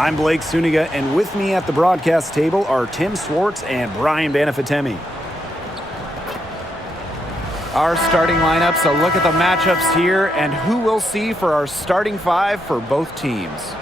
I'm Blake Suniga, and with me at the broadcast table are Tim Swartz and Brian Banafatemi. Our starting lineups, a look at the matchups here and who we'll see for our starting five for both teams.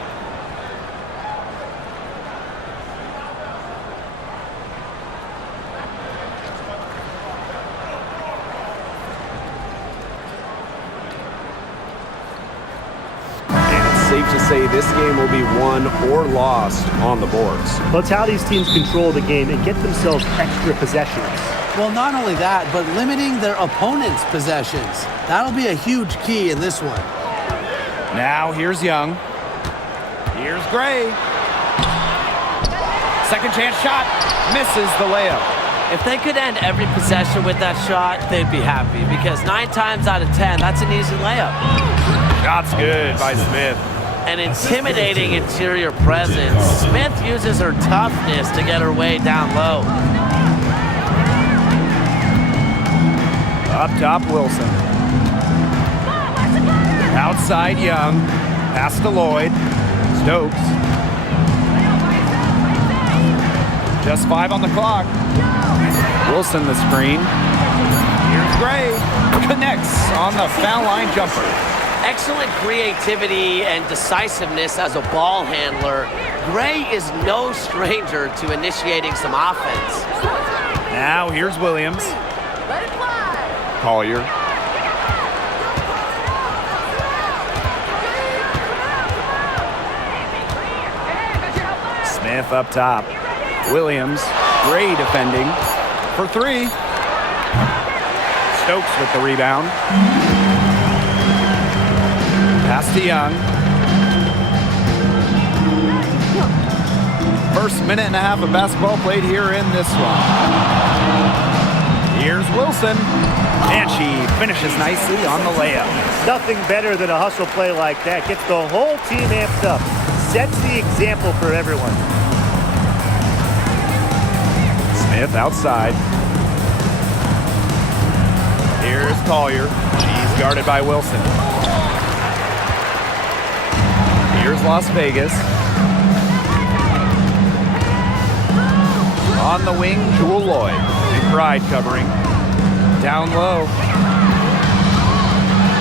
Safe to say this game will be won or lost on the boards. Well, it's how these teams control the game and get themselves extra possessions. Well, not only that, but limiting their opponent's possessions. That'll be a huge key in this one. Now here's Young. Here's Gray. Second chance shot. Misses the layup. If they could end every possession with that shot, they'd be happy because 9 times out of 10, that's an easy layup. Shot's good by Smith. An intimidating interior presence. Smith uses her toughness to get her way down low. Up top, Wilson. Outside, Young. Pass to Lloyd. Stokes. Just 5 on the clock. Wilson the screen. Here's Gray. Connects on the foul line jumper. Excellent creativity and decisiveness as a ball handler. Gray is no stranger to initiating some offense. Now here's Williams. Collier. Smith up top. Williams. Gray defending for 3. Stokes with the rebound. Pass to Young. First minute and a half of basketball played here in this one. Here's Wilson. And she finishes nicely on the layup. Nothing better than a hustle play like that. Gets the whole team amped up. Sets the example for everyone. Smith outside. Here's Collier. She's guarded by Wilson. Here's Las Vegas. On the wing, Jewel Lloyd. McBride covering. Down low.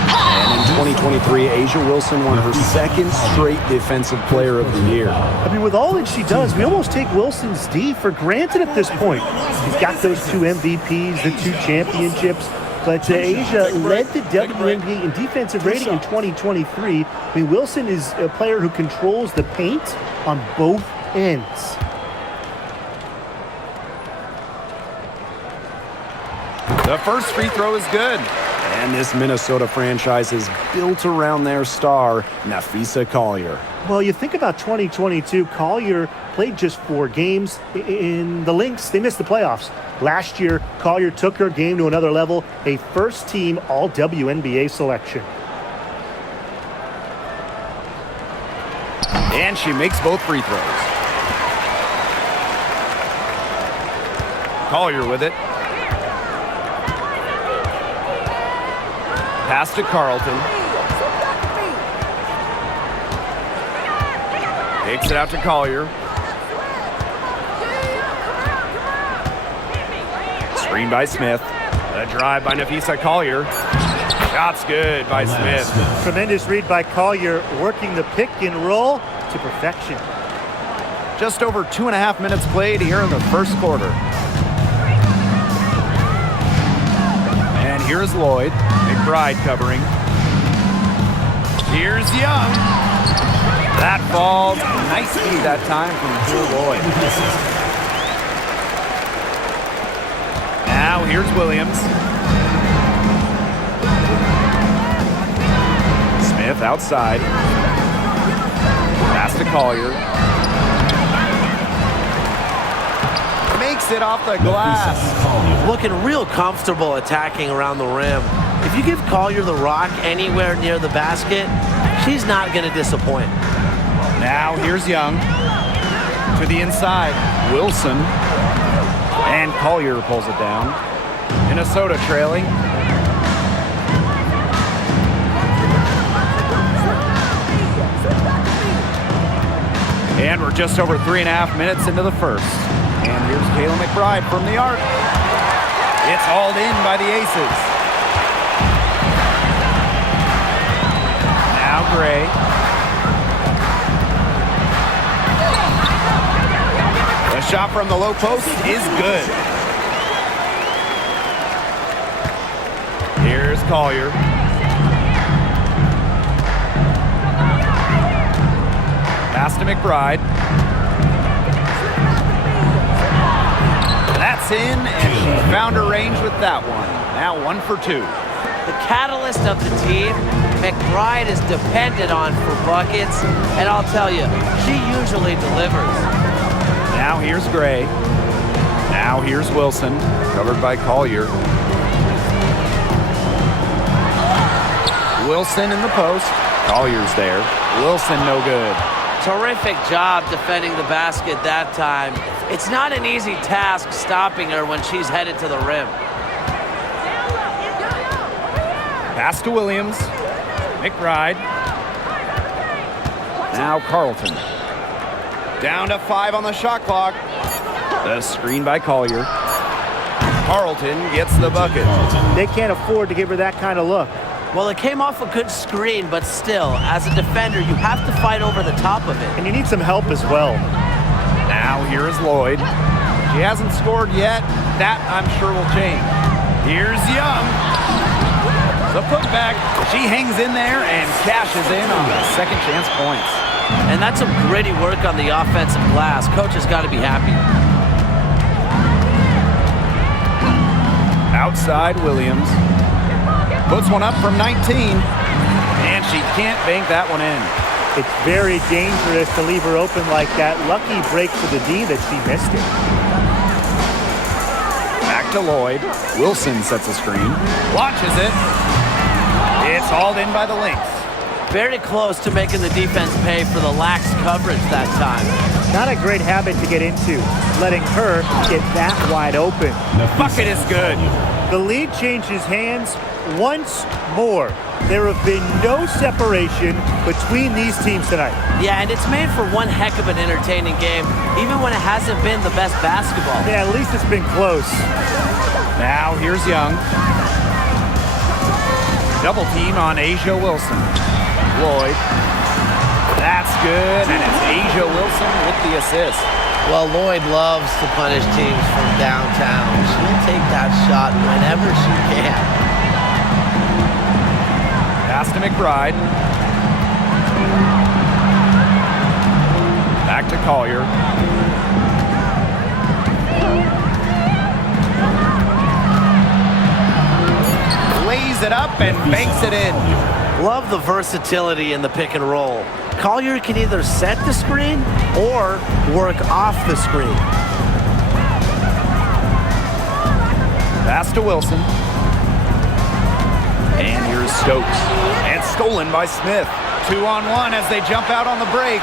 And in 2023, A'ja Wilson won her 2nd straight Defensive Player of the Year. I mean, with all that she does, we almost take Wilson's D for granted at this point. She's got those 2 MVPs, the 2 championships. But A'ja led the WNBA in defensive rating in 2023. I mean, Wilson is a player who controls the paint on both ends. The first free throw is good. And this Minnesota franchise is built around their star, Napheesa Collier. Well, you think about 2022, Collier played just 4 games. In the Lynx, they missed the playoffs. Last year, Collier took her game to another level, a first-team All-WNBA selection. And she makes both free throws. Collier with it. Pass to Carlton. Takes it out to Collier. Screen by Smith. A drive by Napheesa Collier. Shot's good by Smith. Tremendous read by Collier, working the pick and roll to perfection. Just over 2.5 minutes played here in the first quarter. And here's Lloyd. McBride covering. Here's Young. That falls nicely that time from Jewel Lloyd. Now here's Williams. Smith outside. Pass to Collier. Makes it off the glass. Looking real comfortable attacking around the rim. If you give Collier the rock anywhere near the basket, she's not going to disappoint. Now here's Young. To the inside. Wilson. And Collier pulls it down. Minnesota trailing. And we're just over 3.5 minutes into the first. And here's Kayla McBride from the arc. It's hauled in by the Aces. Now Gray. The shot from the low post is good. Here's Collier. Pass to McBride. That's in, and she found her range with that one. Now 1 for 2. The catalyst of the team, McBride is depended on for buckets, and I'll tell you, she usually delivers. Now here's Gray. Now here's Wilson, covered by Collier. Wilson in the post. Collier's there. Wilson no good. Terrific job defending the basket that time. It's not an easy task stopping her when she's headed to the rim. Pass to Williams. McBride. Now Carlton. Down to 5 on the shot clock. The screen by Collier. Carlton gets the bucket. They can't afford to give her that kind of look. Well, it came off a good screen, but still, as a defender, you have to fight over the top of it. And you need some help as well. Now here is Lloyd. She hasn't scored yet. That, I'm sure, will change. Here's Young. The putback. She hangs in there and cashes in on the second chance points. And that's some gritty work on the offensive glass. Coach has got to be happy. Outside Williams. Puts one up from 19. And she can't bank that one in. It's very dangerous to leave her open like that. Lucky break for the D that she missed it. Back to Lloyd. Wilson sets a screen. Launches it. It's hauled in by the Lynx. Very close to making the defense pay for the lax coverage that time. Not a great habit to get into, letting her get that wide open. The bucket is good. The lead changes hands once more. There have been no separation between these teams tonight. Yeah, and it's made for one heck of an entertaining game, even when it hasn't been the best basketball. Yeah, at least it's been close. Now here's Young. Double team on Asia Wilson. Lloyd. That's good, and it's Asia Wilson with the assist. Well, Lloyd loves to punish teams from downtown. She'll take that shot whenever she can. Pass to McBride. Back to Collier. Lays it up and banks it in. Love the versatility in the pick and roll. Collier can either set the screen or work off the screen. Pass to Wilson. And here's Stokes. And stolen by Smith. 2-on-1 as they jump out on the break.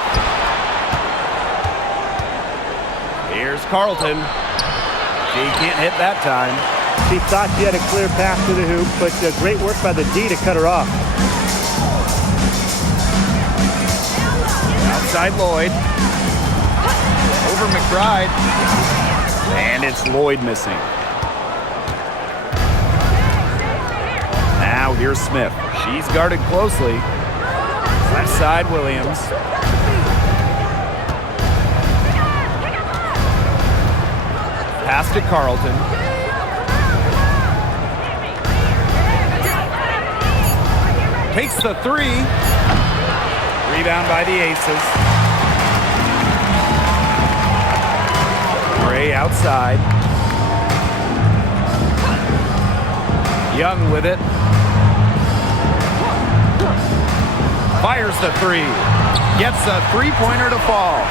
Here's Carlton. She can't hit that time. She thought she had a clear path to the hoop, but great work by the D to cut her off. Outside Lloyd. Over McBride. And it's Lloyd missing. Now here's Smith. She's guarded closely. Left side Williams. Pass to Carlton. Takes the 3. Rebound by the Aces. Gray outside. Young with it. Fires the 3. Gets a three-pointer to fall.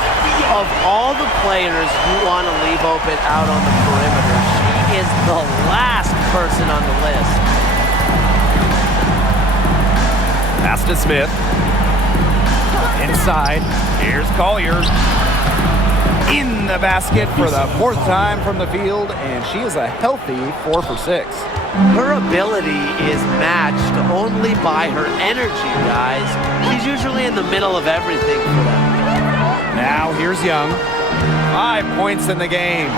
Of all the players you want to leave open out on the perimeter, she is the last person on the list. Pass to Smith. Inside. Here's Collier. In the basket for the 4th time from the field, and she is a healthy 4 for 6. Her ability is matched only by her energy, guys. She's usually in the middle of everything for them. Now here's Young. 5 points in the game.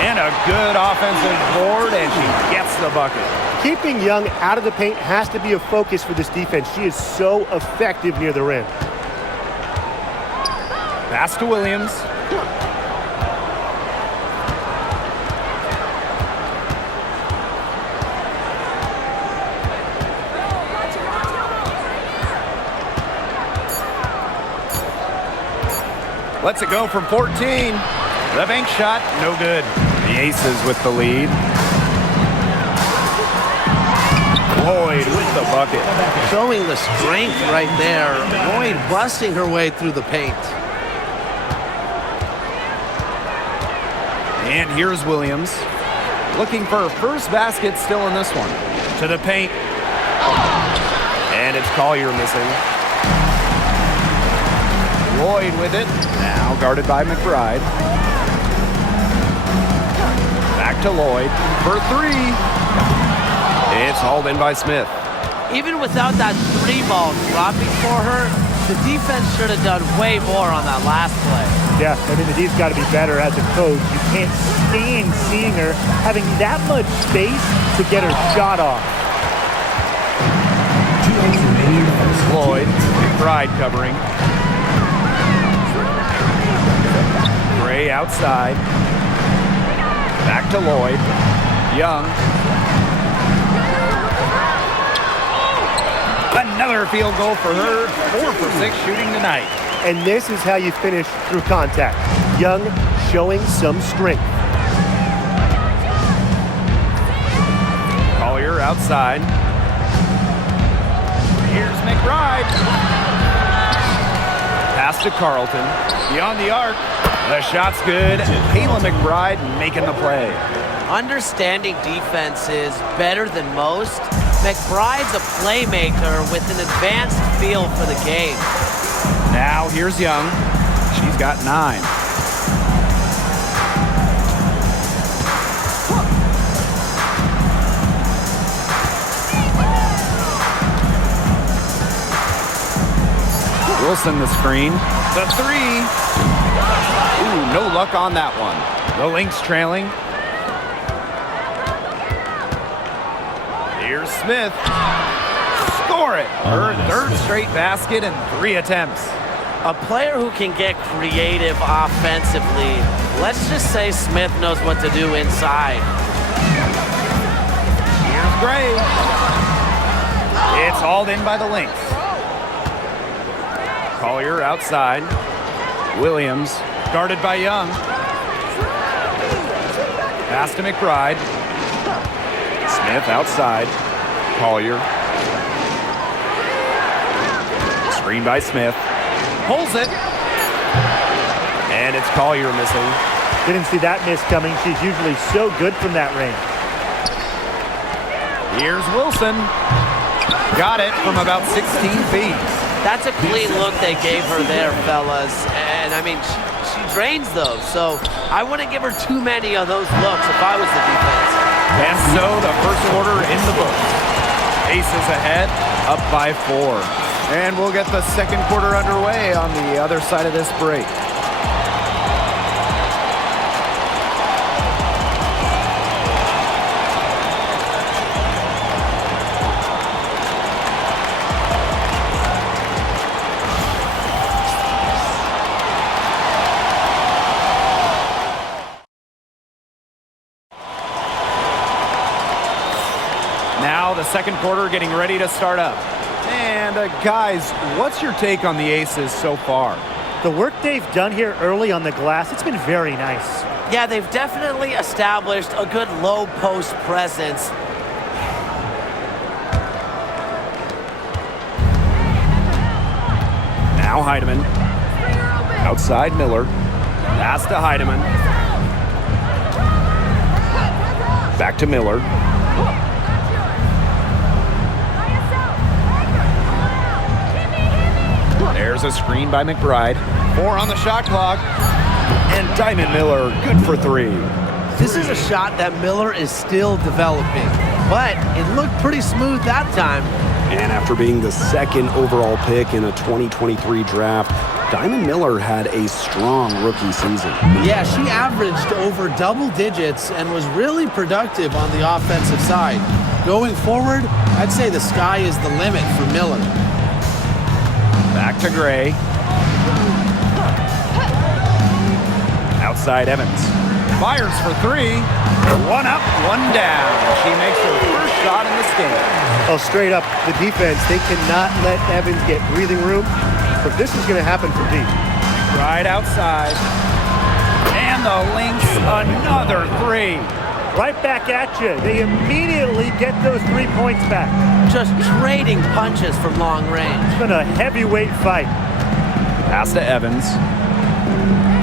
And a good offensive board, and she gets the bucket. Keeping Young out of the paint has to be a focus for this defense. She is so effective near the rim. Pass to Williams. Lets it go from 14. The bank shot, no good. The Aces with the lead. Lloyd with the bucket. Showing the strength right there. Lloyd busting her way through the paint. And here's Williams. Looking for her first basket still in this one. To the paint. And it's Collier missing. Lloyd with it. Now guarded by McBride. Back to Lloyd for 3. It's hauled in by Smith. Even without that 3 ball dropping for her, the defense should have done way more on that last play. Yeah, I mean, the D's got to be better as a coach. You can't stand seeing her having that much space to get her shot off. Lloyd, McBride covering. Gray outside. Back to Lloyd. Young. Another field goal for her. 4 for 6 shooting tonight. And this is how you finish through contact. Young showing some strength. Collier outside. Here's McBride. Pass to Carlton. Beyond the arc. The shot's good. Kayla McBride making the play. Understanding defenses better than most, McBride's a playmaker with an advanced feel for the game. Now here's Young. She's got 9. Wilson the screen. The 3. Ooh, no luck on that one. The Lynx trailing. Here's Smith. Score it. Her 3rd straight basket and 3 attempts. A player who can get creative offensively. Let's just say Smith knows what to do inside. Here's Gray. It's hauled in by the Lynx. Collier outside. Williams guarded by Young. Pass to McBride. Smith outside. Collier. Screen by Smith. Pulls it. And it's Collier missing. Didn't see that miss coming. She's usually so good from that range. Here's Wilson. Got it from about 16 feet. That's a clean look they gave her there, fellas. And I mean, she drains those. So I wouldn't give her too many of those looks if I was the defense. And so the first quarter in the books. Aces ahead, up by 4. And we'll get the second quarter underway on the other side of this break. Now the second quarter getting ready to start up. And guys, what's your take on the Aces so far? The work they've done here early on the glass, it's been very nice. Yeah, they've definitely established a good low post presence. Now Heidemann. Outside Miller. Pass to Heidemann. Back to Miller. There's a screen by McBride. 4 on the shot clock. And Diamond Miller, good for 3. This is a shot that Miller is still developing, but it looked pretty smooth that time. And after being the second overall pick in a 2023 draft, Diamond Miller had a strong rookie season. Yeah, she averaged over double digits and was really productive on the offensive side. Going forward, I'd say the sky is the limit for Miller. Back to Gray. Outside Evans. Fires for three. One up, one down. She makes her first shot in this game. Oh, straight up, the defense, they cannot let Evans get breathing room. But this is going to happen from deep. Right outside. And the Lynx, another three. Right back at you. They immediately get those 3 points back. Just trading punches from long range. It's been a heavyweight fight. Pass to Evans.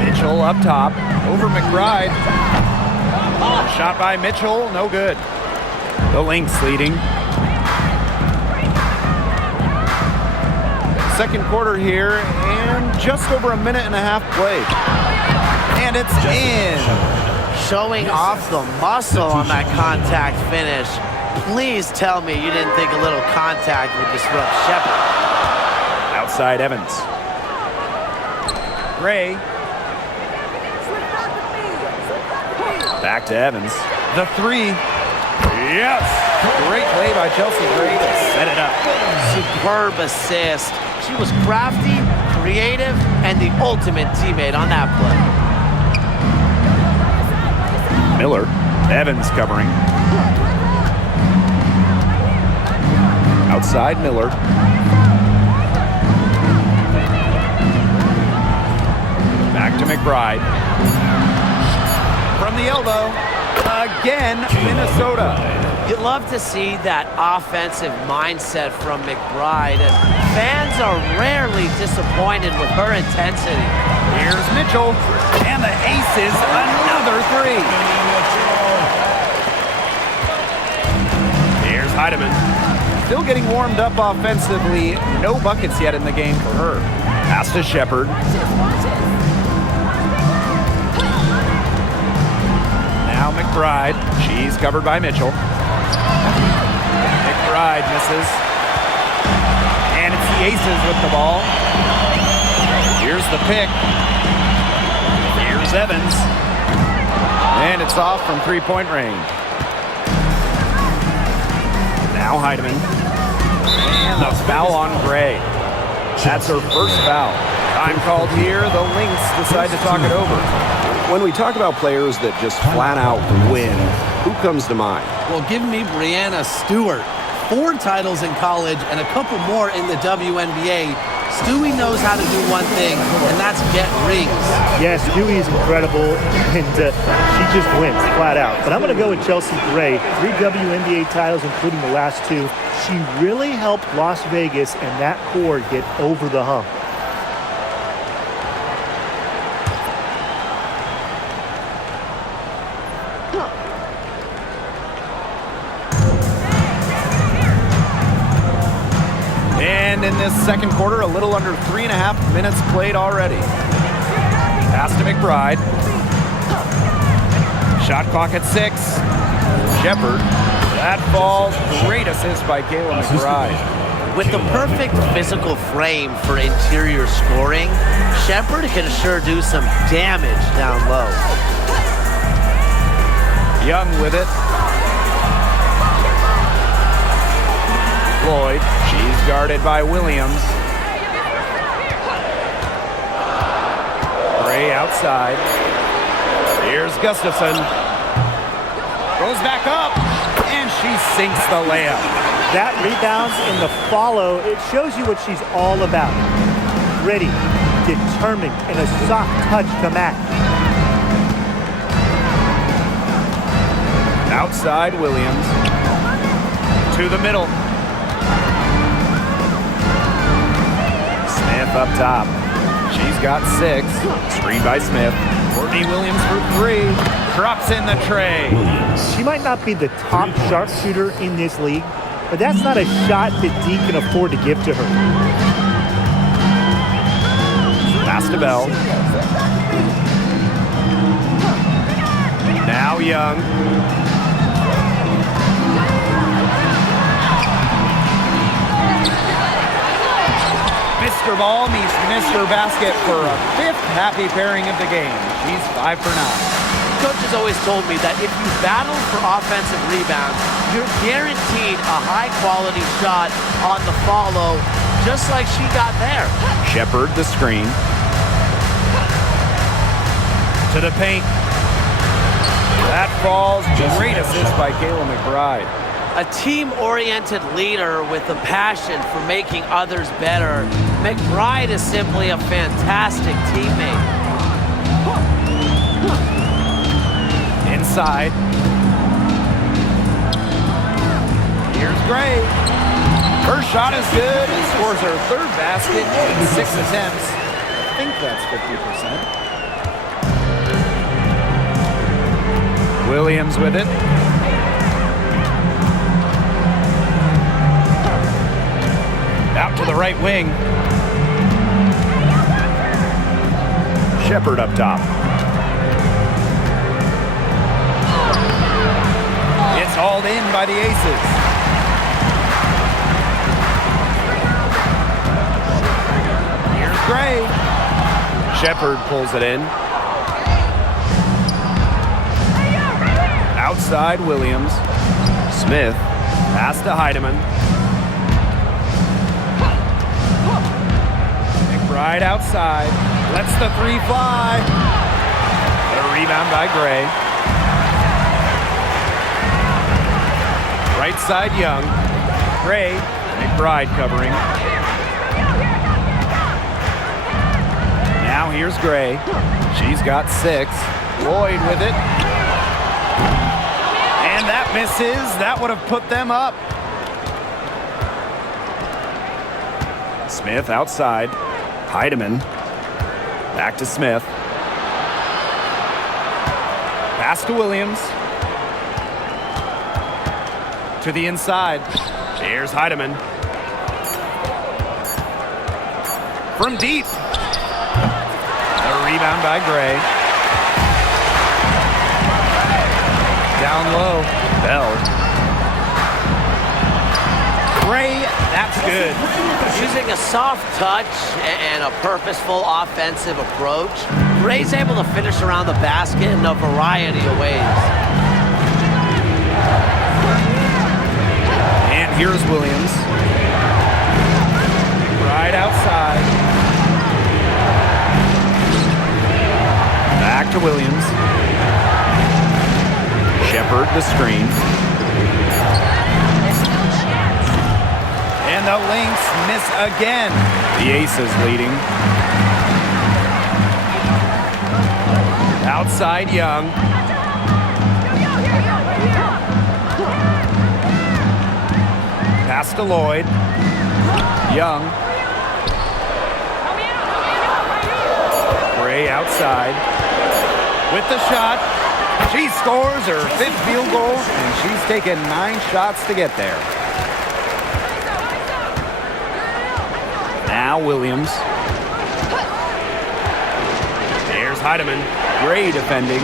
Mitchell up top. Over McBride. Shot by Mitchell. No good. The Lynx leading. Second quarter here, and just over a minute and a half played. And it's in. Showing off the muscle on that contact finish. Please tell me you didn't think a little contact would disrupt Shepherd. Outside Evans. Gray. Back to Evans. The three. Yes! Great play by Chelsea Gray to set it up. Superb assist. She was crafty, creative, and the ultimate teammate on that play. Miller. Evans covering. Outside Miller. Back to McBride. From the elbow. Again, Minnesota. You love to see that offensive mindset from McBride, and fans are rarely disappointed with her intensity. Here's Mitchell, and the aces, another three. Here's Heidemann. Still getting warmed up offensively. No buckets yet in the game for her. Pass to Shepherd. Now McBride. She's covered by Mitchell. McBride misses. And it's the aces with the ball. Here's the pick. Here's Evans. And it's off from three-point range. Now Heidemann. And the foul on Gray. That's her first foul. Time called here. The Lynx decide to talk it over. When we talk about players that just flat out win, who comes to mind? Well, give me Breanna Stewart. 4 titles in college and a couple more in the WNBA. Stewie knows how to do one thing, and that's get rings. Yes, Stewie is incredible, and she just wins flat out. But I'm going to go with Chelsea Gray. 3 WNBA titles, including the last 2. She really helped Las Vegas and that core get over the hump. And in this second quarter, a little under 3.5 minutes played already. Pass to McBride. Shot clock at 6. Shepherd. That falls. Great assist by Kayla McBride. With the perfect physical frame for interior scoring, Shepherd can sure do some damage down low. Young with it. Lloyd. She's guarded by Williams. Gray outside. Here's Gustafson. Goes back up, and she sinks the layup. That rebounds and the follow, it shows you what she's all about. Gritty, determined, and a soft touch to match. Outside Williams. To the middle. Smith up top. She's got 6. Screen by Smith. Courtney Williams for 3. Drops in the tray. She might not be the top sharpshooter in this league, but that's not a shot that D can afford to give to her. Pass to Bell. Now Young. Mr. Ball meets Mr. Basket for a 5th happy pairing of the game. She's 5 for 9. Coach has always told me that if you battle for offensive rebounds, you're guaranteed a high-quality shot on the follow, just like she got there. Shepard the screen. To the paint. That falls. Great assist by Kayla McBride. A team-oriented leader with a passion for making others better. McBride is simply a fantastic teammate. Inside. Here's Gray. Her shot is good and scores her 3rd basket in 6 attempts. I think that's 50%. Williams with it. Out to the right wing. Shepard up top. It's hauled in by the Aces. Here's Gray. Shepard pulls it in. Outside Williams. Smith. Pass to Heidemann. McBride outside. Lets the 3 fly. A rebound by Gray. Right side Young. Gray. McBride covering. Now here's Gray. She's got 6. Lloyd with it. And that misses. That would have put them up. Smith outside. Heidemann. Back to Smith. Pass to Williams. To the inside. Here's Heidemann. From deep. A rebound by Gray. Down low. Bell. Gray, that's good. Using a soft touch and a purposeful offensive approach, Gray's able to finish around the basket in a variety of ways. And here's Williams. Right outside. Back to Williams. Shepard the screen. And the Lynx miss again. The Aces leading. Outside Young. Pass to Lloyd. Young. Gray outside. With the shot. She scores her 5th field goal, and she's taken 9 shots to get there. Now Williams. There's Heidemann. Gray defending.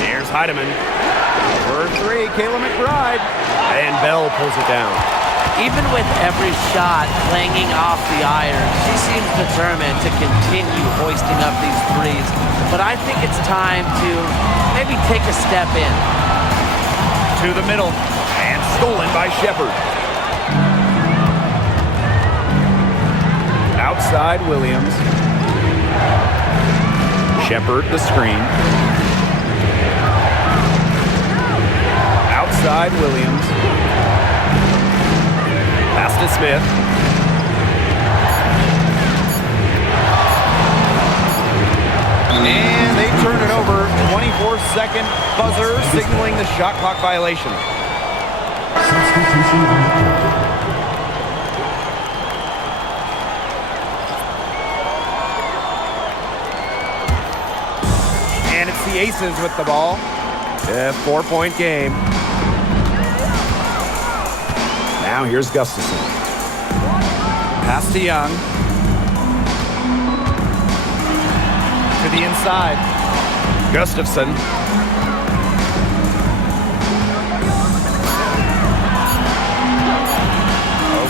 There's Heidemann. For 3, Kayla McBride. And Bell pulls it down. Even with every shot clanging off the iron, she seems determined to continue hoisting up these threes. But I think it's time to maybe take a step in. To the middle. And stolen by Shepard. Outside Williams. Shepard the screen. Outside Williams. Pass to Smith. And they turn it over. 24-second buzzer signaling the shot clock violation. Substitution on the court. And it's the Aces with the ball. A 4-point game. Now here's Gustafson. Pass to Young. To the inside. Gustafson.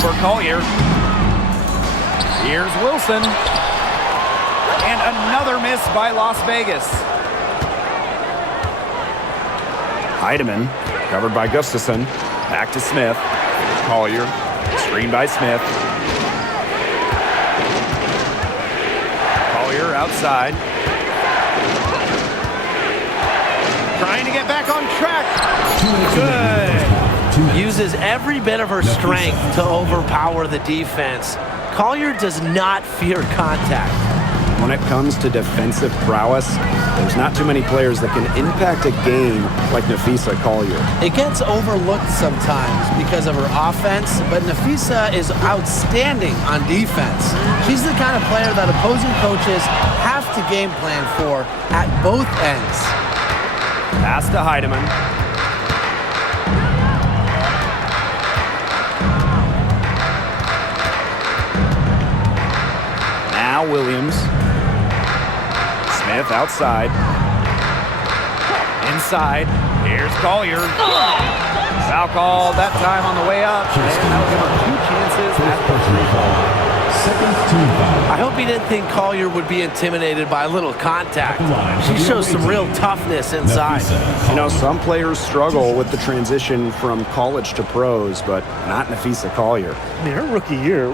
over Collier. Here's Wilson. And another miss by Las Vegas. Heidemann, covered by Gustafson. Back to Smith. Collier, screen by Smith. Collier outside. Trying to get back on track. Good. Uses every bit of her strength to overpower the defense. Collier does not fear contact. When it comes to defensive prowess, there's not too many players that can impact a game like Napheesa Collier. It gets overlooked sometimes because of her offense, but Napheesa is outstanding on defense. She's the kind of player that opposing coaches have to game plan for at both ends. Pass to Heidemann. Now Williams. Smith outside. Inside. Here's Collier. Foul call that time on the way up. And that'll give her 2 chances at the free throw. I hope he didn't think Collier would be intimidated by a little contact. She shows some real toughness inside. You know, some players struggle with the transition from college to pros, but not Napheesa Collier. I mean, her rookie year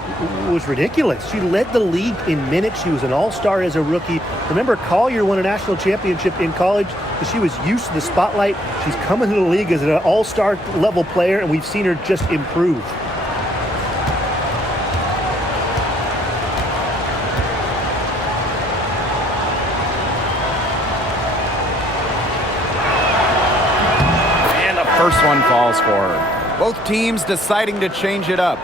was ridiculous. She led the league in minutes. She was an all-star as a rookie. Remember, Collier won a national championship in college, but she was used to the spotlight. She's coming to the league as an all-star level player, and we've seen her just improve. First one falls for her. Both teams deciding to change it up.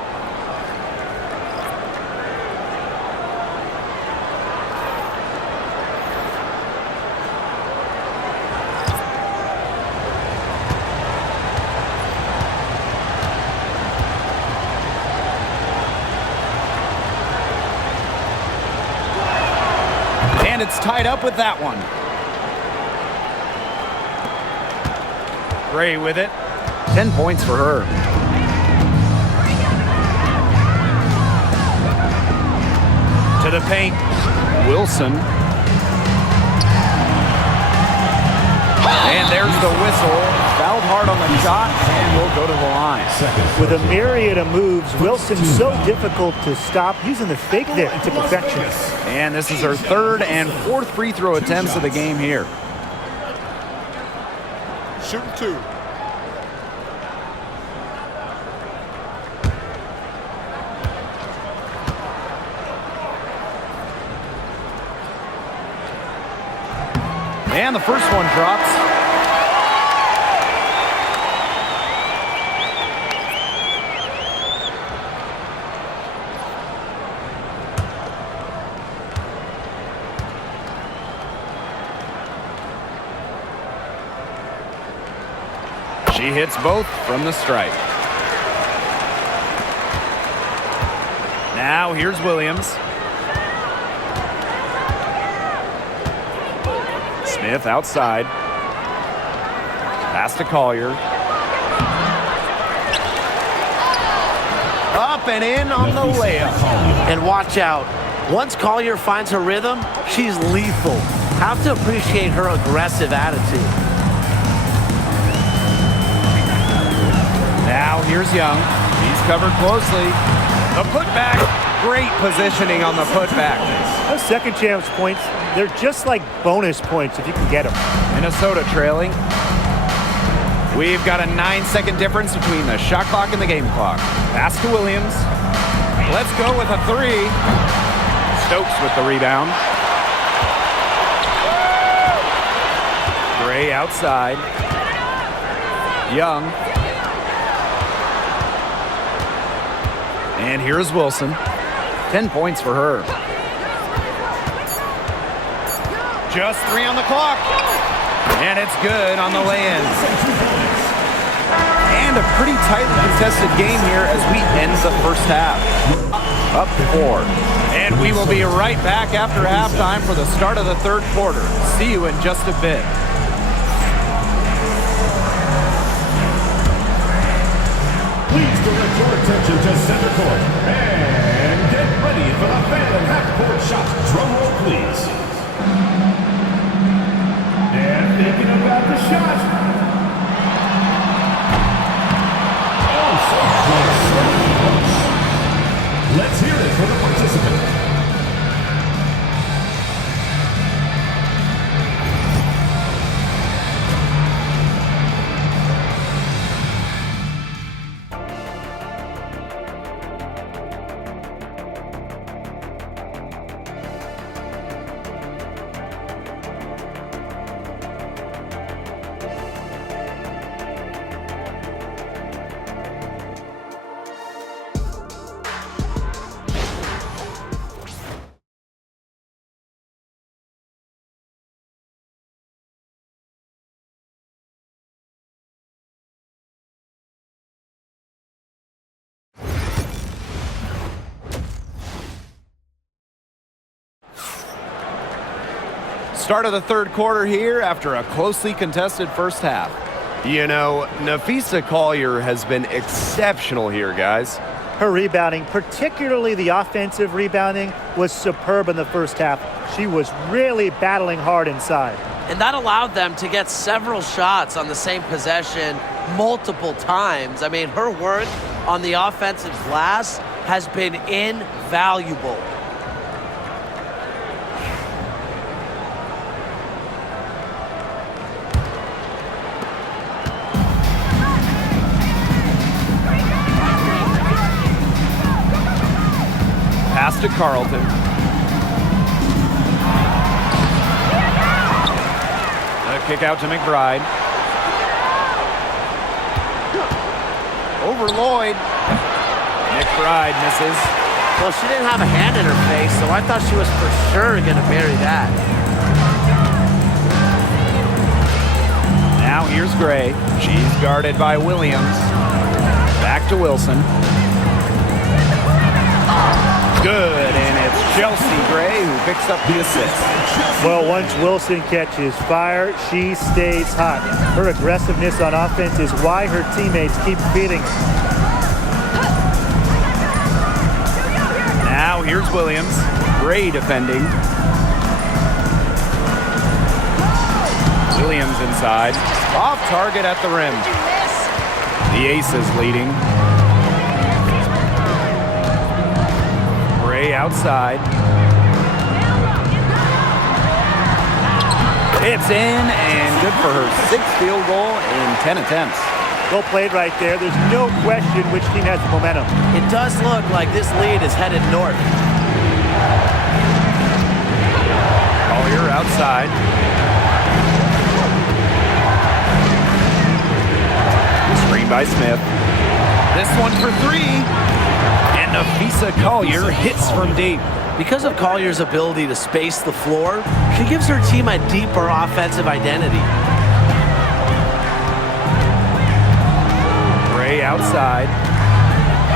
And it's tied up with that one. Gray with it. 10 points for her. To the paint. Wilson. And there's the whistle. Fouled hard on the shot and will go to the line. With a myriad of moves, Wilson's so difficult to stop, using the fake there to perfection. And this is her 3rd and 4th free throw attempts of the game here. Shooting 2. And the first one drops. She hits both from the stripe. Now here's Williams. Smith outside. Pass to Collier. Up and in on the layup. And watch out. Once Collier finds her rhythm, she's lethal. Have to appreciate her aggressive attitude. Now here's Young. He's covered closely. The putback. Great positioning on the putback. Those second chance points, they're just like bonus points if you can get them. Minnesota trailing. We've got a 9-second difference between the shot clock and the game clock. Pass to Williams. Let's go with a 3. Stokes with the rebound. Gray outside. Young. And here's Wilson. 10 points for her. Just 3 on the clock. And it's good on the lay-in. And a pretty tightly contested game here as we end the first half. Up 4. And we will be right back after halftime for the start of the 3rd quarter. See you in just a bit. Please direct your attention to center court. And get ready for the Phantom half-court shot. Drum roll, please. And thinking about the shot. Oh, so close. Let's hear it for the participant. Start of the third quarter here after a closely contested first half. You know, Napheesa Collier has been exceptional here, guys. Her rebounding, particularly the offensive rebounding, was superb in the first half. She was really battling hard inside. And that allowed them to get several shots on the same possession multiple times. I mean, her work on the offensive glass has been invaluable. Pass to Carlton. A kick out to McBride. Over Lloyd. McBride misses. Well, she didn't have a hand in her face, so I thought she was for sure going to bury that. Now here's Gray. She's guarded by Williams. Back to Wilson. Good, and it's Chelsea Gray who picks up the assist. Well, once Wilson catches fire, she stays hot. Her aggressiveness on offense is why her teammates keep feeding her. Now here's Williams. Gray defending. Williams inside. Off target at the rim. The Aces leading. Gray outside. It's in and good for her sixth field goal in 10 attempts. Well played right there. There's no question which team has the momentum. It does look like this lead is headed north. Collier outside. Screen by Smith. This one for three. And Napheesa Collier hits from deep. Because of Collier's ability to space the floor, she gives her team a deeper offensive identity. Gray outside.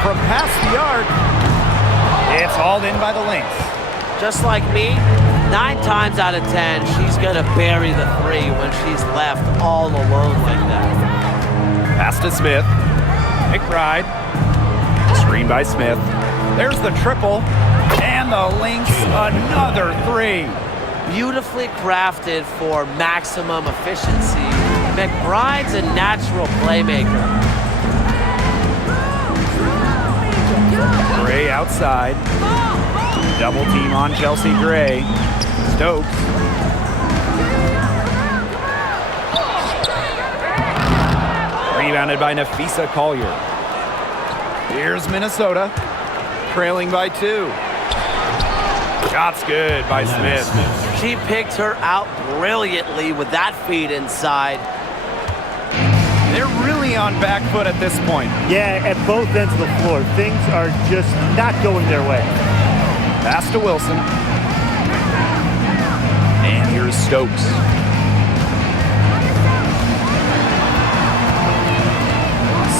From past the arc, it's hauled in by the Lynx. Just like me, 9 times out of 10, she's going to bury the three when she's left all alone like that. Pass to Smith. McBride. Screen by Smith. There's the triple. And the Lynx, another three. Beautifully crafted for maximum efficiency. McBride's a natural playmaker. Gray outside. Double team on Chelsea Gray. Stokes. Rebounded by Napheesa Collier. Here's Minnesota, trailing by 2. Shot's good by Smith. She picked her out brilliantly with that feed inside. They're really on back foot at this point. Yeah, at both ends of the floor. Things are just not going their way. Pass to Wilson. And here's Stokes.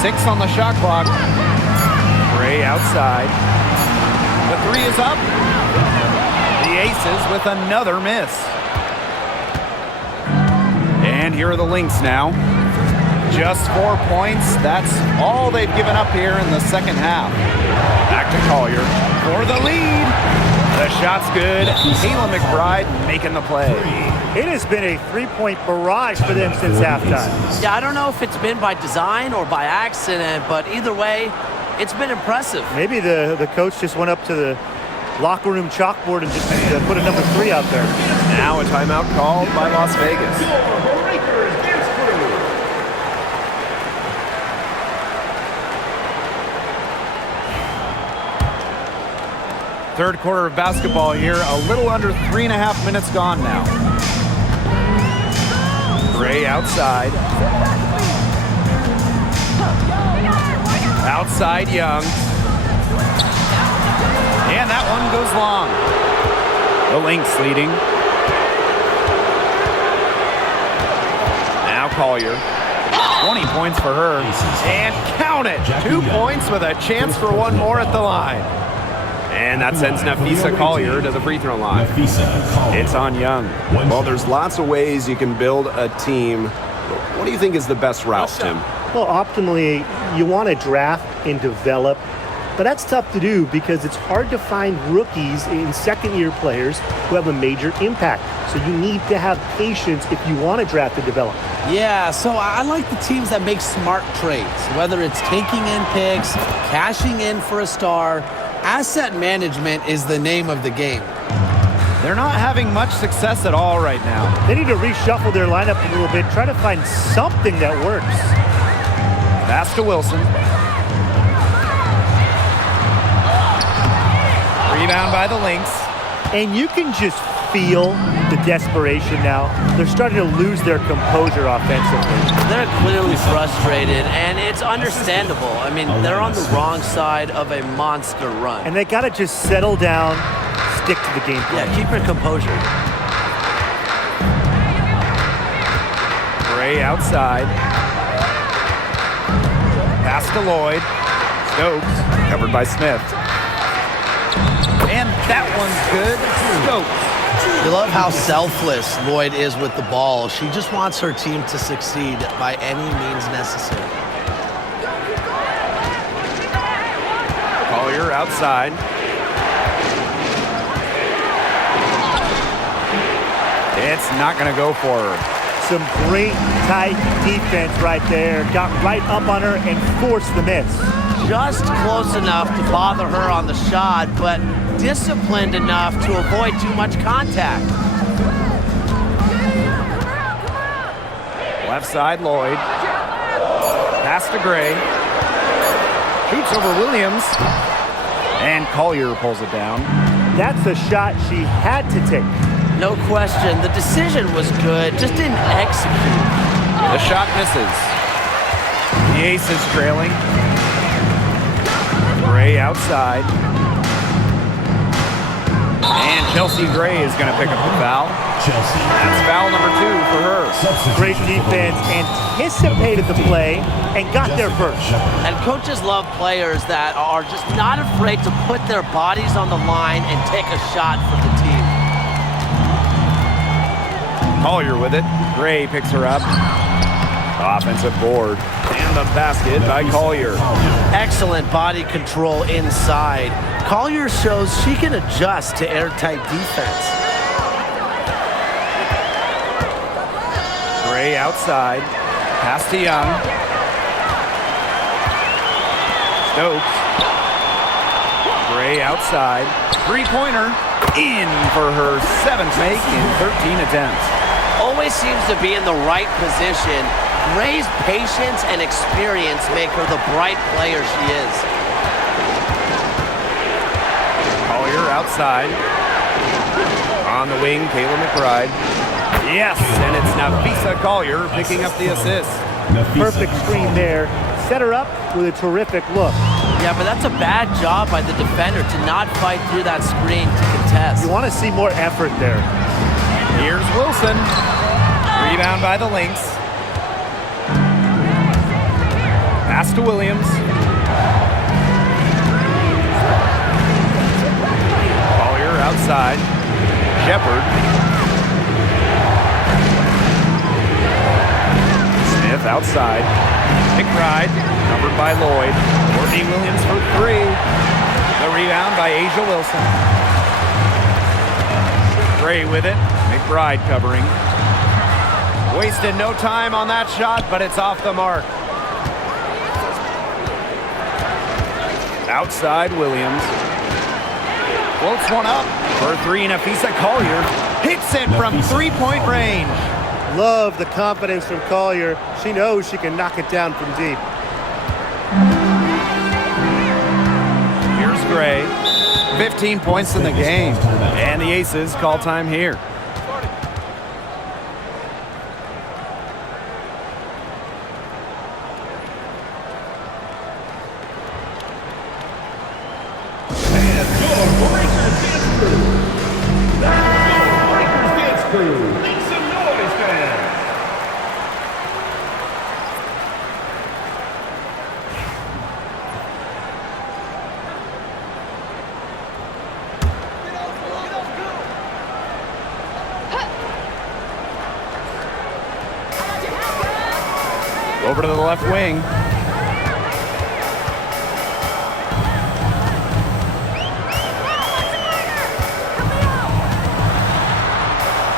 Six on the shot clock. Gray outside. The three is up. The Aces with another miss. And here are the Lynx now. Just 4 points. That's all they've given up here in the second half. Back to Collier for the lead. The shot's good. Kayla McBride making the play. It has been a three-point barrage for them since halftime. Yeah, I don't know if it's been by design or by accident, but either way, it's been impressive. Maybe the coach just went up to the locker room chalkboard and just put a number 3 out there. Now a timeout called by Las Vegas. Third quarter of basketball here. A little under 3.5 minutes gone now. Gray outside. Outside Young. And that one goes long. The Lynx leading. Now Collier. 20 points for her. And count it. 2 points with a chance for one more at the line. And that sends Nafisa Collier to the free throw line. It's on Young. Well, there's lots of ways you can build a team. What do you think is the best route, Tim? Well, optimally, you want to draft and develop, but that's tough to do because it's hard to find rookies and second-year players who have a major impact. So you need to have patience if you want to draft and develop. Yeah, so I like the teams that make smart trades, whether it's taking in picks, cashing in for a star. Asset management is the name of the game. They're not having much success at all right now. They need to reshuffle their lineup a little bit, try to find something that works. Pass to Wilson. Rebound by the Lynx. And you can just feel the desperation now. They're starting to lose their composure offensively. They're clearly frustrated, and it's understandable. I mean, they're on the wrong side of a monster run. And they got to just settle down, stick to the game plan. Yeah, keep your composure. Gray outside. Pass to Lloyd. Stokes covered by Smith. And that one's good. Stokes. You love how selfless Lloyd is with the ball. She just wants her team to succeed by any means necessary. Collier outside. It's not going to go for her. Some great tight defense right there. Got right up on her and forced the miss. Just close enough to bother her on the shot, but disciplined enough to avoid too much contact. Left side, Lloyd. Pass to Gray. Shoots over Williams. And Collier pulls it down. That's a shot she had to take. No question, the decision was good, just didn't execute. The shot misses. The Ace is trailing. Gray outside. And Chelsea Gray is going to pick up the foul. That's foul number 2 for her. Great defense, anticipated the play, and got there first. And coaches love players that are just not afraid to put their bodies on the line and take a shot for the team. Collier with it. Gray picks her up. Offensive board. And the basket by Collier. Excellent body control inside. Collier shows she can adjust to airtight defense. Gray outside. Pass to Young. Stokes. Gray outside. Three-pointer. In for her 7th make in 13 attempts. Always seems to be in the right position. Gray's patience and experience make her the bright player she is. Collier outside. On the wing, Kayla McBride. Yes, and it's Nafisa Collier picking up the assist. Perfect screen there. Set her up with a terrific look. Yeah, but that's a bad job by the defender to not fight through that screen to contest. You want to see more effort there. Here's Wilson. Rebound by the Lynx. Pass to Williams. Collier outside. Shepard. Smith outside. McBride, covered by Lloyd. Courtney Williams for three. The rebound by Asia Wilson. Gray with it. McBride covering. Wasted no time on that shot, but it's off the mark. Outside Williams. Floats one up for three. Nafisa Collier hits it from three-point range. Love the confidence from Collier. She knows she can knock it down from deep. Here's Gray. 15 points in the game. And the Aces call time here. Over to the left wing.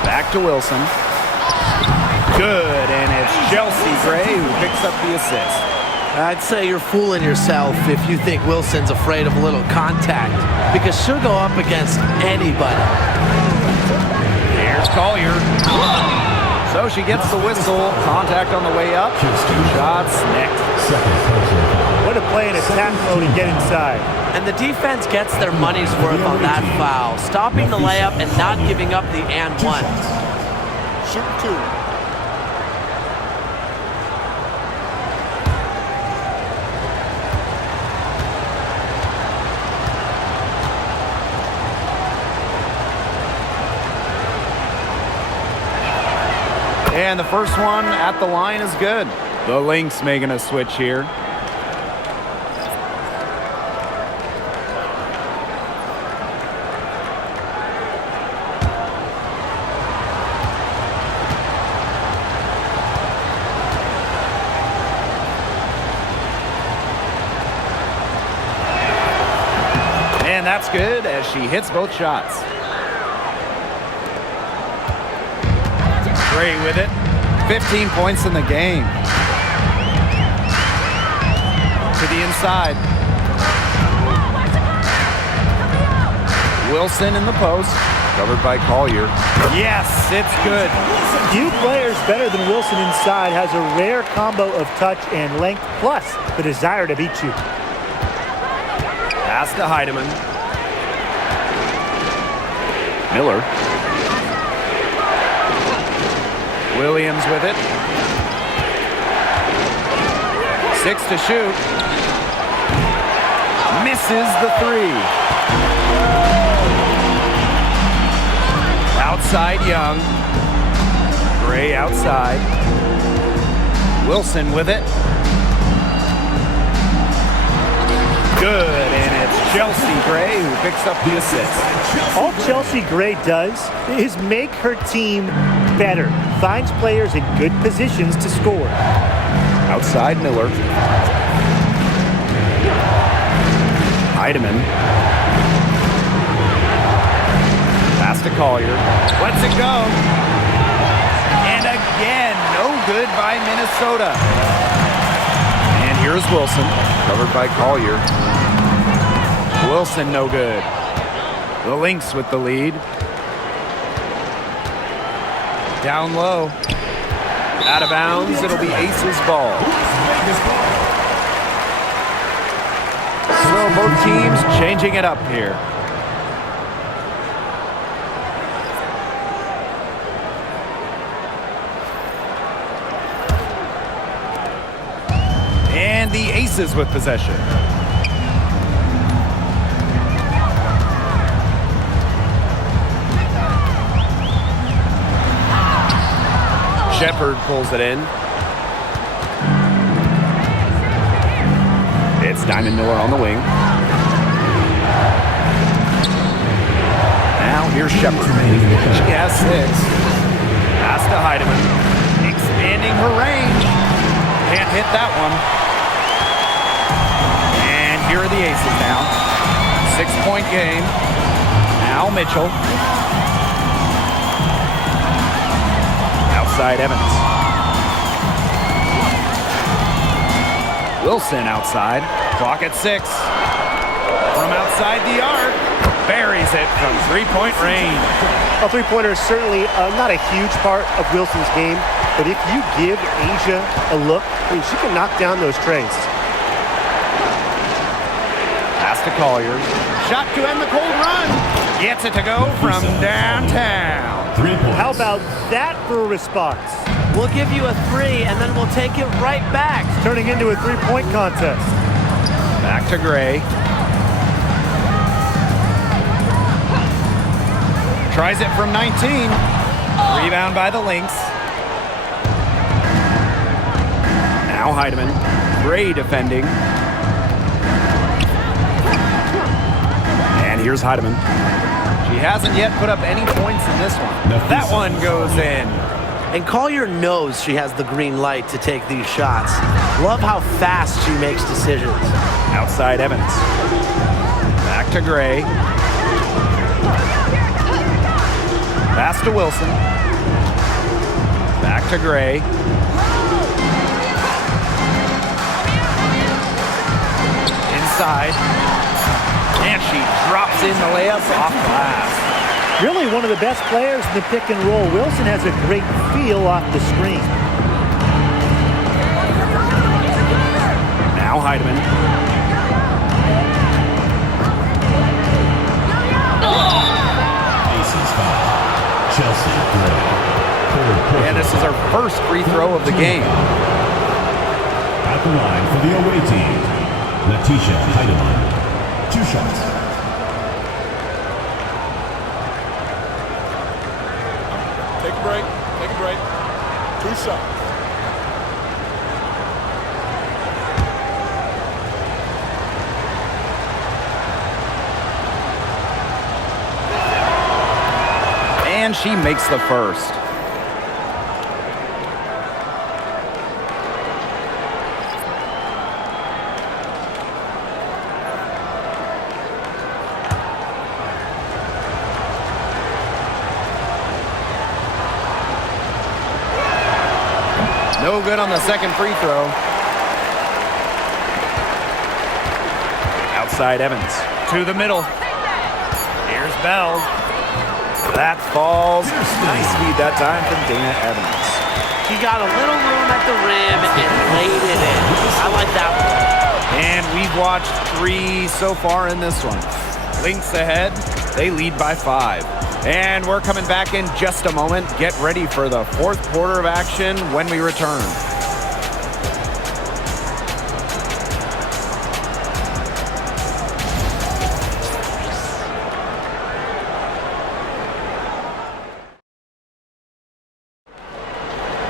Back to Wilson. Good, and it's Chelsea Gray who picks up the assist. I'd say you're fooling yourself if you think Wilson's afraid of a little contact, because she'll go up against anybody. Here's Collier. So she gets the whistle. Contact on the way up. Shots next. What a play in attack mode and get inside. And the defense gets their money's worth on that foul, stopping the layup and not giving up the and one. Shoot two. And the first one at the line is good. The Lynx making a switch here. And that's good as she hits both shots. Gray with it. 15 points in the game. To the inside. Wilson in the post. Covered by Collier. Yes, it's good. Few players better than Wilson inside. Has a rare combo of touch and length, plus the desire to beat you. Pass to Heidemann. Miller. Williams with it. 6 to shoot. Misses the three. Outside Young. Gray outside. Wilson with it. Good, and it's Chelsea Gray who picks up the assist. All Chelsea Gray does is make her team better. Finds players in good positions to score. Outside Miller. Heidemann. Pass to Collier. Lets it go. And again, no good by Minnesota. And here's Wilson, covered by Collier. Wilson no good. The Lynx with the lead. Down low. Out of bounds, it'll be Aces ball. So both teams changing it up here. And the Aces with possession. Shepard pulls it in. It's Diamond Miller on the wing. Now here's Shepard. She has 6. Pass to Heidemann. Expanding her range. hit that one. And here are the aces now. 6-point game. Now Mitchell. Outside Evans. Wilson outside. Clock at 6. From outside the arc. Buries it from three-point range. A three-pointer is certainly not a huge part of Wilson's game, but if you give Asia a look, I mean, she can knock down those trays. Pass to Collier. Shot to end the cold run. Gets it to go from downtown. 3 points. How about that for a response? We'll give you a 3, and then we'll take it right back. Turning into a three-point contest. Back to Gray. Tries it from 19. Rebound by the Lynx. Now Heidemann. Gray defending. And here's Heidemann. She hasn't yet put up any points in this one. That one goes in. And Collier knows she has the green light to take these shots. Love how fast she makes decisions. Outside Evans. Back to Gray. Pass to Wilson. Back to Gray. Inside. And she drops in the layup off glass. Really one of the best players in the pick and roll. Wilson has a great feel off the screen. Now Heidemann. Aces foul. Chelsea Gray. And this is her first free throw of the game. At the line for the away team, Natisha Heidemann. 2 shots. Take a break. Take a break. 2 shots. And she makes the first. No good on the second free throw. Outside Evans. To the middle. Here's Bell. That falls. Nice feed that time from Dana Evans. She got a little room at the rim and laid it in. I like that one. And we've watched 3 so far in this one. Lynx ahead. They lead by 5. And we're coming back in just a moment. Get ready for the 4th quarter of action when we return.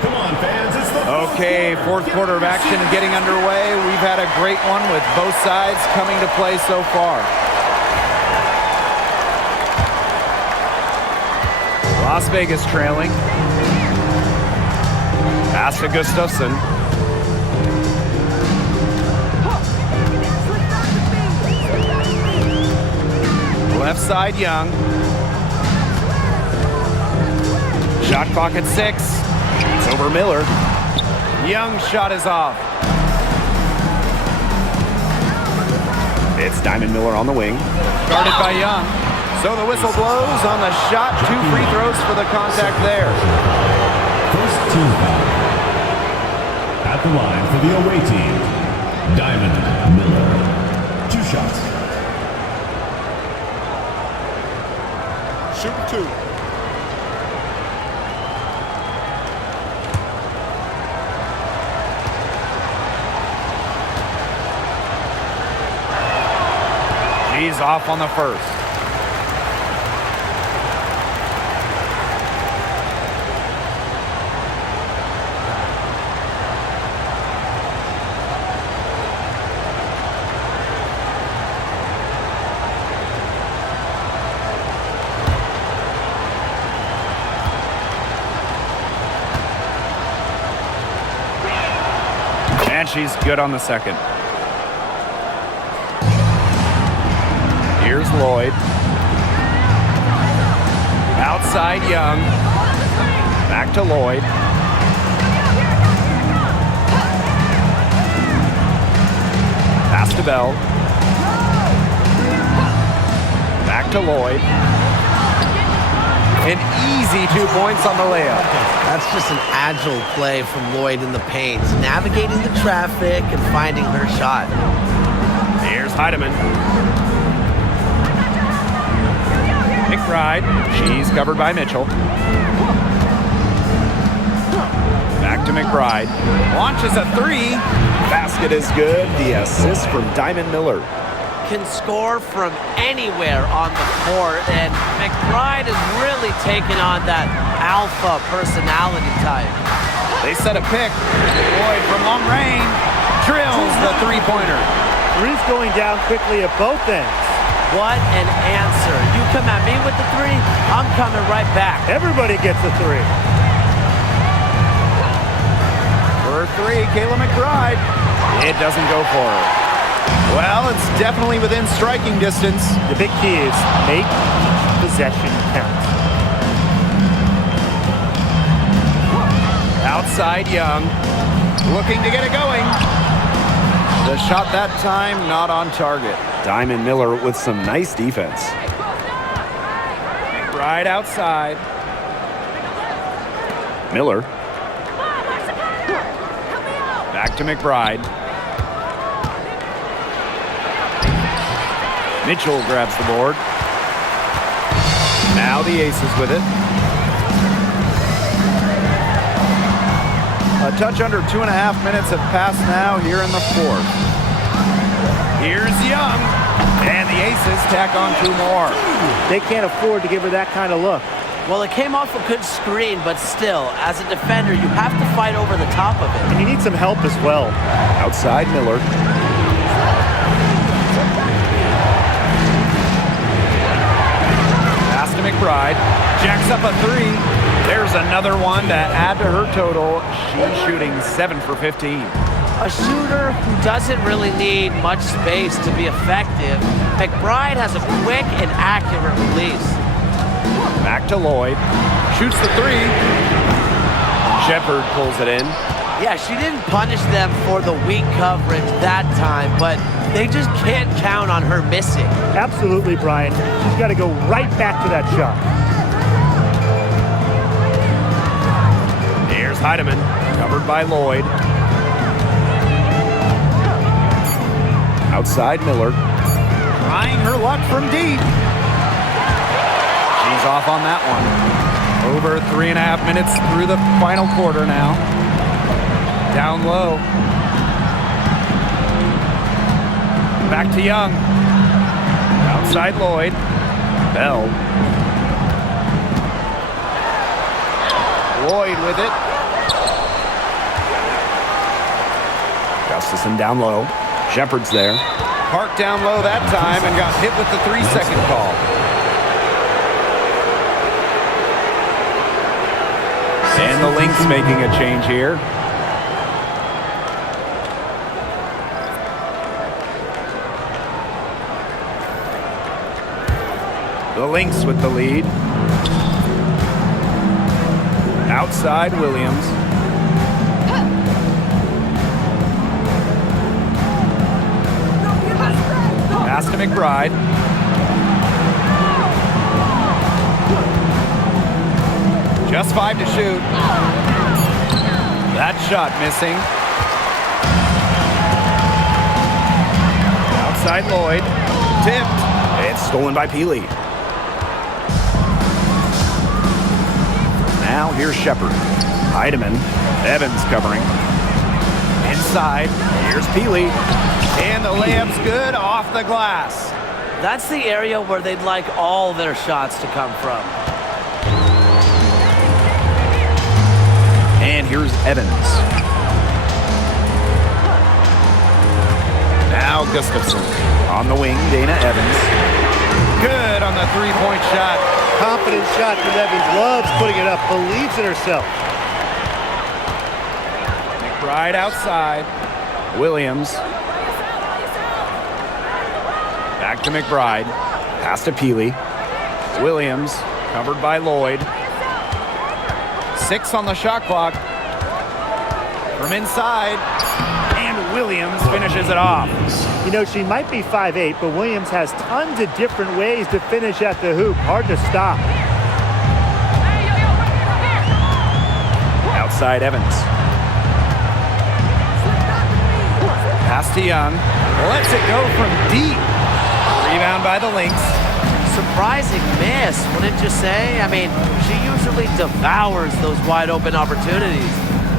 Come on, fans. It's the Okay, 4th quarter of action getting underway. We've had a great one with both sides coming to play so far. Las Vegas trailing. Pass to Gustafsson. Left side, Young. Shot clock at 6. It's over Miller. Young's shot is off. It's Diamond Miller on the wing. Guarded by Young. So the whistle blows on the shot. 2 free throws for the contact there. first team foul. At the line for the away team, Diamond Miller. 2 shots. Shooting 2. He's off on the first. And she's good on the second. Here's Lloyd. Outside Young. Back to Lloyd. Pass to Bell. Back to Lloyd. An easy 2 points on the layup. That's just an agile play from Lloyd in the paint, navigating the traffic and finding her shot. Here's Heidemann. McBride. She's covered by Mitchell. Back to McBride. Launches a three. Basket is good. The assist from Diamond Miller. Can score from anywhere on the court, and McBride is really taking on that alpha personality type. They set a pick. Lloyd from long range drills the three-pointer. Three's going down quickly at both ends. What an answer. You come at me with the three, I'm coming right back. Everybody gets a three. For three, Kayla McBride. It doesn't go for her. Well, it's definitely within striking distance. The big key is make possession count. Outside Young, looking to get it going. The shot that time not on target. Diamond Miller with some nice defense. McBride outside. Miller. Back to McBride. Mitchell grabs the board. Now the Aces with it. A touch under 2.5 minutes have passed now here in the fourth. Here's Young. And the Aces tack on 2 more. They can't afford to give her that kind of look. Well, it came off a good screen, but still, as a defender, you have to fight over the top of it. And you need some help as well. Outside Miller. Pass to McBride. Jacks up a three. There's another one to add to her total. She's shooting 7 for 15. A shooter who doesn't really need much space to be effective, McBride has a quick and accurate release. Back to Lloyd. Shoots the three. Shepherd pulls it in. Yeah, she didn't punish them for the weak coverage that time, but they just can't count on her missing. Absolutely, Brian. She's got to go right back to that shot. Here's Heidemann, covered by Lloyd. Outside Miller. Trying her luck from deep. She's off on that one. Over 3.5 minutes through the final quarter now. Down low. Back to Young. Outside Lloyd. Bell. Lloyd with it. Gustafson down low. Shepherd's there. Parked down low that time and got hit with the 3-second call. And the Lynx making a change here. The Lynx with the lead. Outside Williams. Pass to McBride. Just 5 to shoot. That shot missing. Outside Lloyd. Tipped. It's stolen by Peely. Now here's Shepherd. Heidemann. Evans covering. Inside. Here's Peely. And the layup's good off the glass. That's the area where they'd like all their shots to come from. And here's Evans. Now Gustafson. On the wing, Dana Evans. Good on the three-point shot. Confident shot from Evans. Loves putting it up. Believes in herself. McBride outside. Williams. Back to McBride. Pass to Peely. Williams, covered by Lloyd. 6 on the shot clock. From inside, and Williams finishes it off. You know, she might be 5'8", but Williams has tons of different ways to finish at the hoop. Hard to stop. Outside Evans. Pass to Young. Lets it go from deep. Rebound by the Lynx. Surprising miss, wouldn't you say? I mean, she usually devours those wide open opportunities.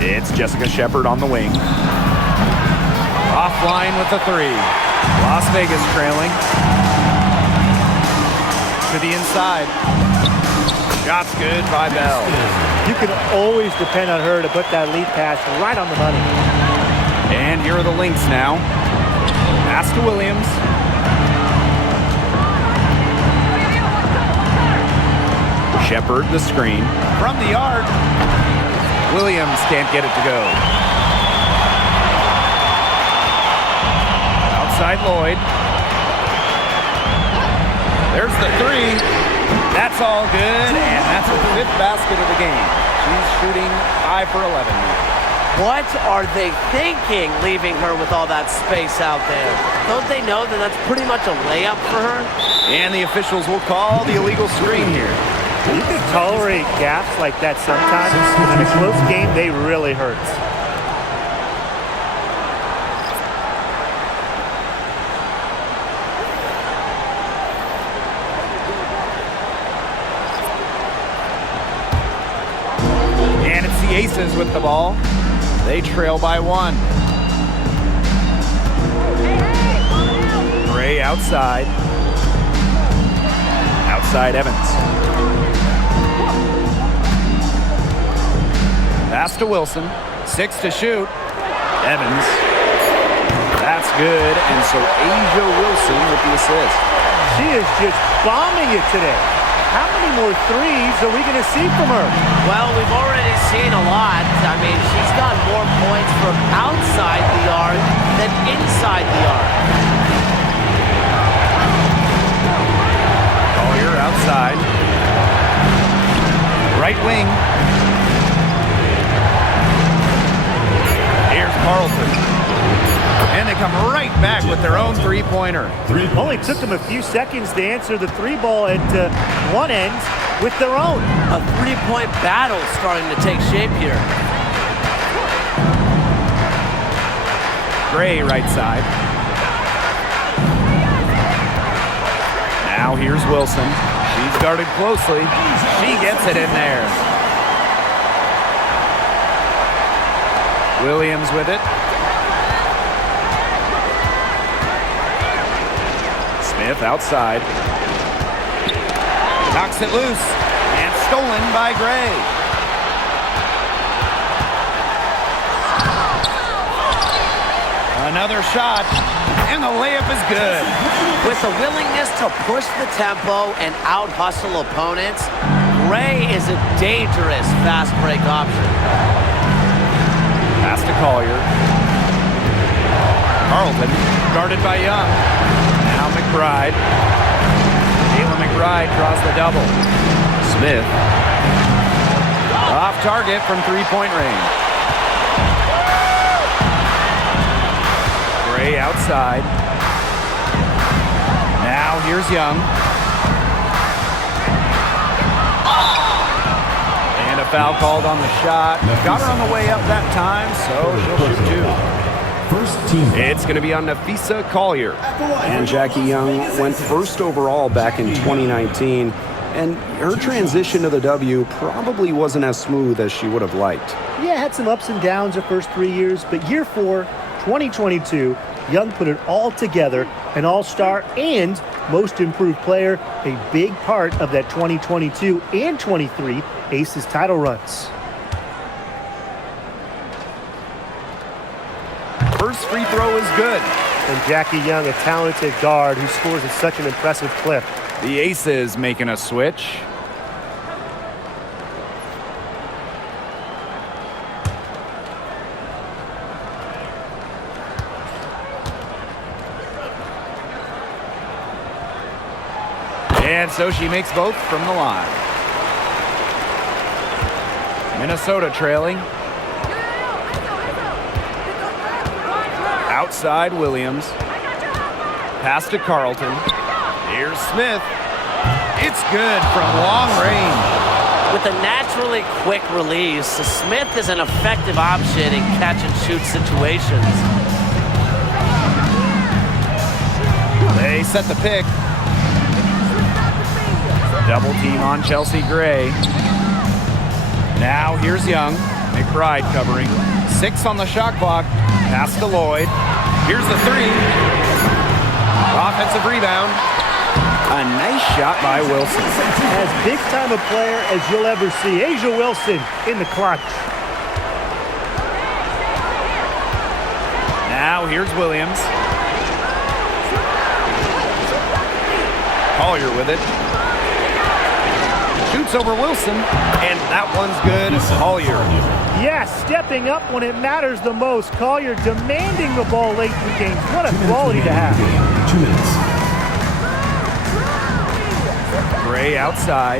It's Jessica Shepard on the wing. Offline with the 3. Las Vegas trailing. To the inside. Shot's good by Bell. You can always depend on her to put that lead pass right on the money. And here are the Lynx now. Pass to Williams. Shepard the screen. From the arc. Williams can't get it to go. Outside Lloyd. There's the 3. That's all good, and that's her 5th basket of the game. She's shooting 5 for 11. What are they thinking, leaving her with all that space out there? Don't they know that that's pretty much a layup for her? And the officials will call the illegal screen here. You can tolerate gaps like that sometimes, but in a close game, they really hurt. And it's the Aces with the ball. They trail by 1. Gray outside. Outside Evans. Pass to Wilson. 6 to shoot. Evans. That's good. And so Asia Wilson with the assist. She is just bombing it today. How many more threes are we going to see from her? Well, we've already seen a lot. I mean, she's got more points from outside the arc than inside the arc. Collier outside. Right wing. Here's Carlton. And they come right back with their own three-pointer. Only took them a few seconds to answer the 3 ball at one end with their own. A 3-point battle starting to take shape here. Gray right side. Now here's Wilson. She's guarded closely. She gets it in there. Williams with it. Smith outside. Knocks it loose. And stolen by Gray. Another shot. And the layup is good. With the willingness to push the tempo and out-hustle opponents, Gray is a dangerous fast break option. Pass to Collier. Carlton guarded by Young. Now McBride. Kayla McBride draws the double. Smith. Off target from three-point range. Gray outside. Now here's Young. And a foul called on the shot. Got her on the way up that time, so she'll shoot 2. First team. It's going to be on Nafisa Collier. And Jackie Young went first overall back in 2019, and her transition to the W probably wasn't as smooth as she would have liked. Yeah, had some ups and downs her first 3 years, but year 4, 2022, Young put it all together, an all-star and most improved player, a big part of that 2022 and 23 Aces title runs. First free throw is good. And Jackie Young, a talented guard who scores at such an impressive clip. The Aces making a switch. And so she makes both from the line. Minnesota trailing. Outside Williams. Pass to Carlton. Here's Smith. It's good from long range. With a naturally quick release, Smith is an effective option in catch-and-shoot situations. They set the pick. Double team on Chelsea Gray. Now here's Young. McBride covering. 6 on the shot clock. Pass to Lloyd. Here's the 3. Offensive rebound. A nice shot by Wilson. As big time a player as you'll ever see. Asia Wilson in the clutch. Now here's Williams. Collier with it. Shoots over Wilson, and that one's good. Collier. Yes, stepping up when it matters the most. Collier demanding the ball late in the game. What a quality to have. 2 minutes. Gray outside.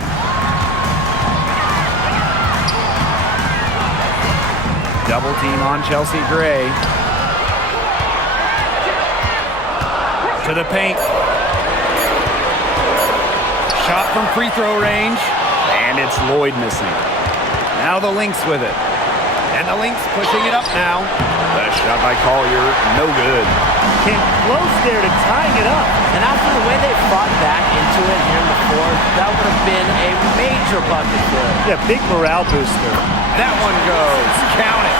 Double team on Chelsea Gray. To the paint. Shot from free throw range. And it's Lloyd missing. Now the Lynx with it. And the Lynx pushing it up now. The shot by Collier, no good. Came close there to tying it up. And after the way they fought back into it here in the fourth, that would have been a major bucket for them. Yeah, big morale booster. That one goes. Count it.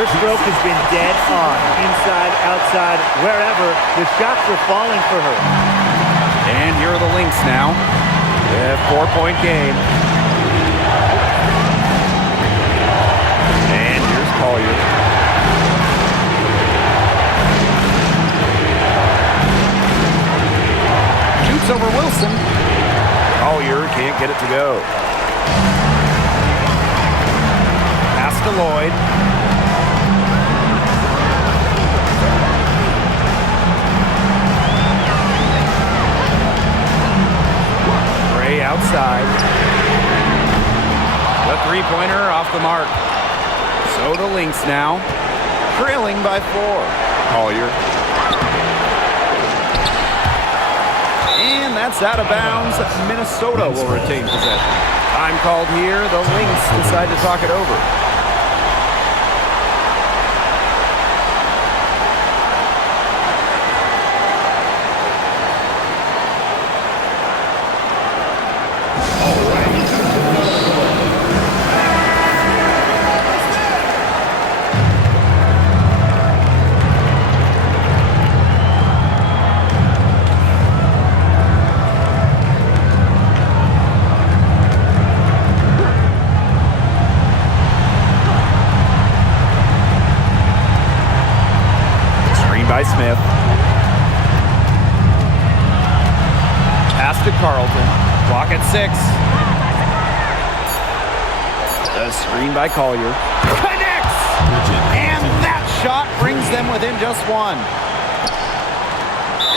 Her stroke has been dead on. Inside, outside, wherever. The shots are falling for her. And here are the Lynx now. A 4-point game. And here's Collier. Shoots over Wilson. Collier can't get it to go. Pass to Lloyd. Gray outside. The three-pointer off the mark. So the Lynx now, trailing by 4. Collier. And that's out of bounds. Minnesota will retain possession. Time called here. The Lynx decide to talk it over. By Smith. Pass to Carlton. Clock at 6. The screen by Collier. Connects! And that shot brings them within just 1.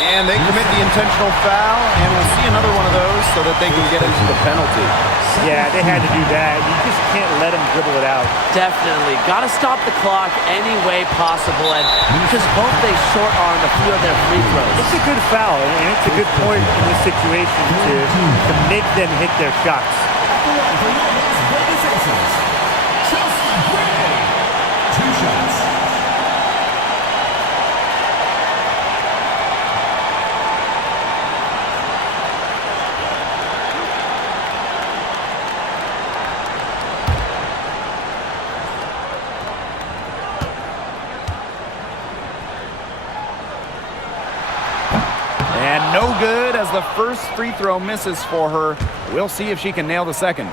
And they commit the intentional foul, and we'll see another one of those so that they can get into the penalty. Yeah, they had to do that. You just can't let them dribble it out. Definitely. Got to stop the clock any way possible, and because both they short-arm a few of their free throws. It's a good foul, and it's a good point in this situation to make them hit their shots. Chelsea Gray. 2 shots. And no good as the first free throw misses for her. We'll see if she can nail the second.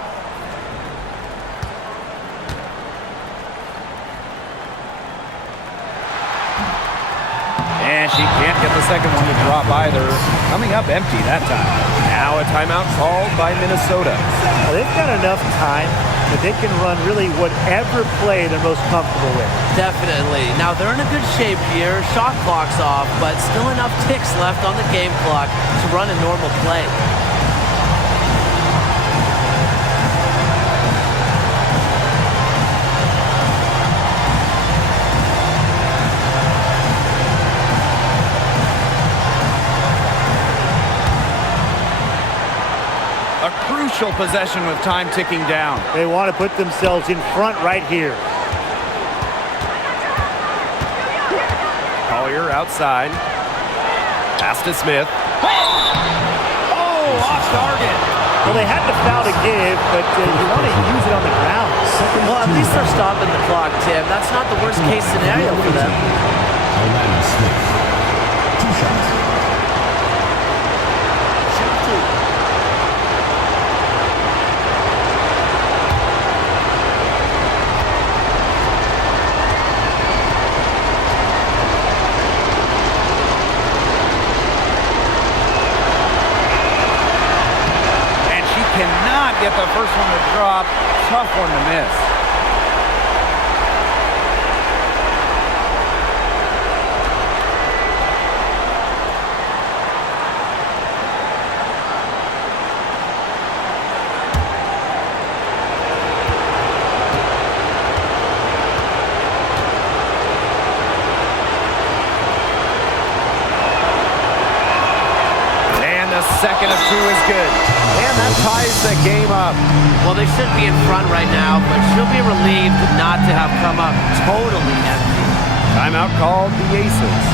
And she can't get the second one to drop either. Coming up empty that time. Now a timeout called by Minnesota. Well, they've got enough time that they can run really whatever play they're most comfortable with. Definitely. Now they're in a good shape here. Shot clock's off, but still enough ticks left on the game clock to run a normal play. crucial possession with time ticking down. They want to put themselves in front right here. Collier outside. Pass to Smith. Oh, off target. Well, they had the foul to give, but you want to use it on the ground. Well, at least they're stopping the clock, Tim. That's not the worst case scenario for them. Orlando Smith. 2 shots. Cannot get the first one to drop. Tough one to miss. And the second of 2 is good. And that ties the game up. Well, they should be in front right now, but she'll be relieved not to have come up totally empty. Timeout called the Aces.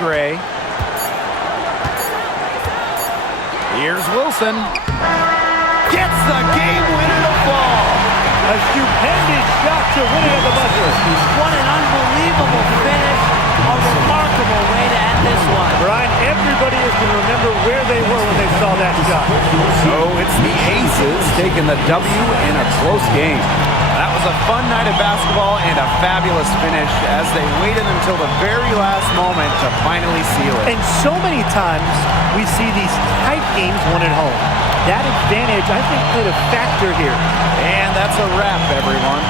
Gray. Here's Wilson. Gets the game winner to fall. A stupendous shot to win it at the buzzer. What an unbelievable finish. A remarkable way to end this one. Brian, everybody is going to remember where they were when they saw that shot. So it's the Aces taking the W in a close game. That was a fun night of basketball and a fabulous finish as they waited until the very last moment to finally seal it. And so many times we see these tight games won at home. That advantage, I think, played a factor here. And that's a wrap, everyone.